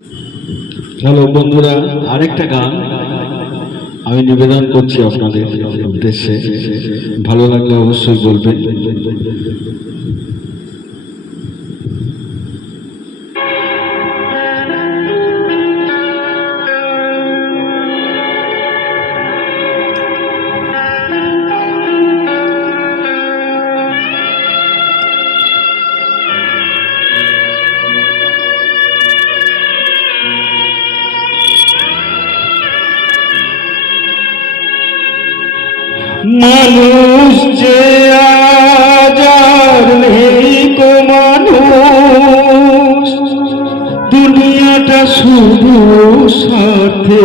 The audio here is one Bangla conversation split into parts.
হ্যালো বন্ধুরা, আরেকটা গান আমি নিবেদন করছি আপনাদের উদ্দেশ্যে। ভালো লাগলে অবশ্যই বলবেন। মানুষ যে আজ আর নেই কো মানুষ, দুনিয়াটা শুধু সাথে।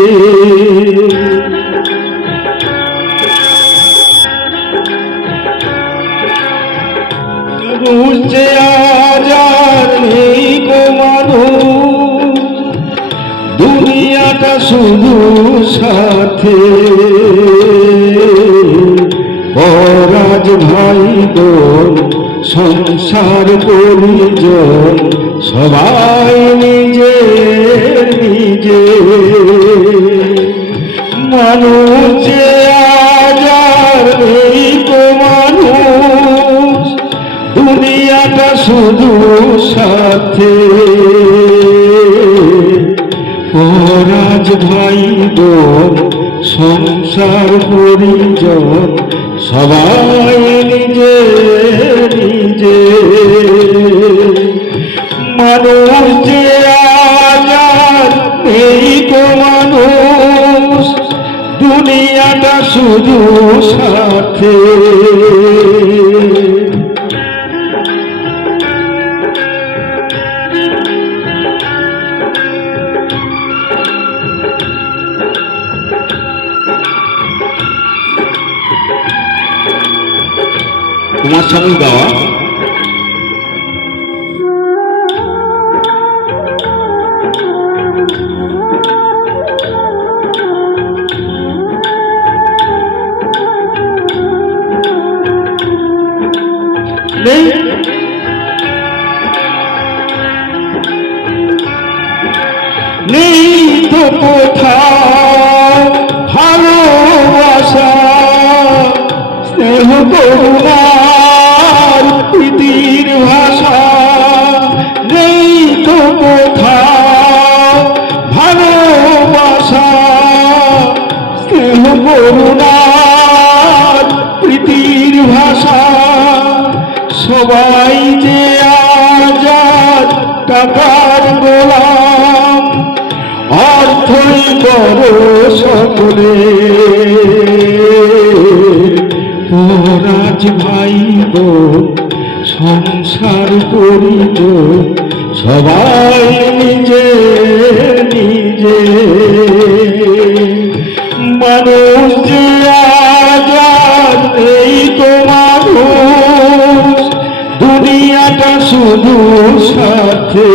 মানুষ যে আজ আর নেই কো মানুষ, দুনিয়াটা শুধু সাথে। পরাজ ভাই বোন সংসার পরিজন সবাই নিজে নিজে। মানুষ যে আজ আর নেই কো মানুষ, দুনিয়াটা শুধু সাথে। পরাজ ভাই বোন সংসার পরিজন সবাই নিজে নিজে। মানুষ যে আজ আর নেই কো মানুষ, দুনিয়াটা শুধু সাথে। কুমার শানুর গাওয়া নেই তো কোথাও ভালোবাসা, স্নেহ করুণার প্রীতির ভাষা। নেই তো কোথাও ভালোবাসা, স্নেহ করুণার প্রীতির ভাষা। সবাই যে আজাদ টাকার গোলাম, অর্থই বড় সকলে। পরাজ ভাই বোন সংসার পরিজন সবাই নিজে নিজে। মানুষ যে আজ আর নেই কো মানুষ, দুনিয়াটা শুধু সাথে।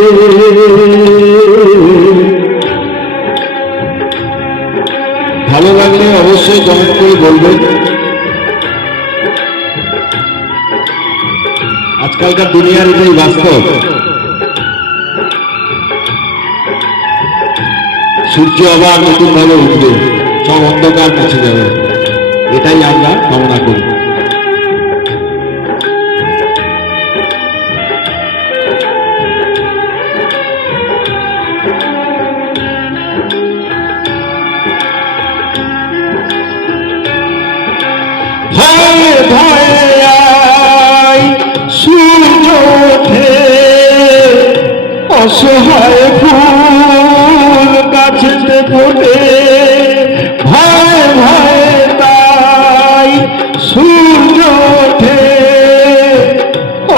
ভালো লাগলে অবশ্যই কমেন্ট করে বলবেন। আজকালকার দুনিয়ার এটাই বাস্তব। সূর্য আবার নতুন ভাবে উঠবে, সব অন্ধকার মুছে যাবে, এটাই আমরা কামনা করি। ভয়ে ভয়ে আয় সূর্য ওঠে, অসহায় ফুল গাছেতে ফোটে। ভয়ে ভয়ে তাই সূর্য ওঠে,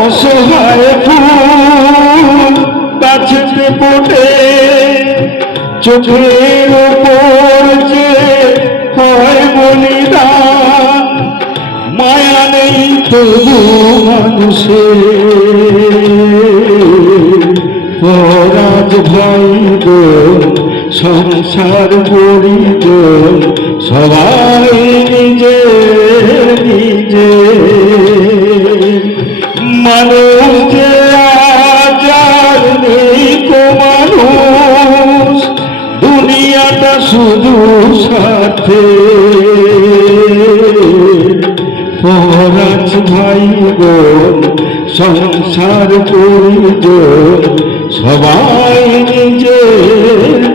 অসহায় ফুল গাছেতে ফোটে। চোখের ওপর যে হয় বলিদান, মায়া নেই তবু মানুষের। পরাজ ভাই বোন সংসার পরিজন সবাই নিজে নিজে। মানুষ যে আজ আর নেই কো মানুষ, শুধু স্বার্থে পরাজ ভাই বোন সংসার পরিজন সবাই নিজে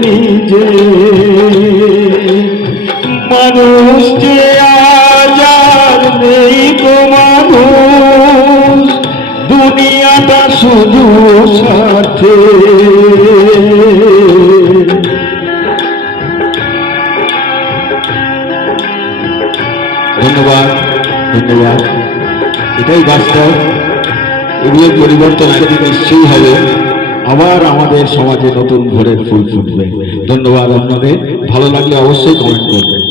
নিজে মানুষ যে আজ আর নেই গো মানুষ দুনিয়াটা শুধু স্বার্থে ধন্যবাদ ধন্যবাদ এটাই বাস্তব এগুলোর পরিবর্তন একদিন নিশ্চয়ই হবে আবার আমাদের সমাজে নতুন ভোরের ফুল ফুটবে ধন্যবাদ আপনাদের ভালো লাগলে অবশ্যই কমেন্ট করবেন।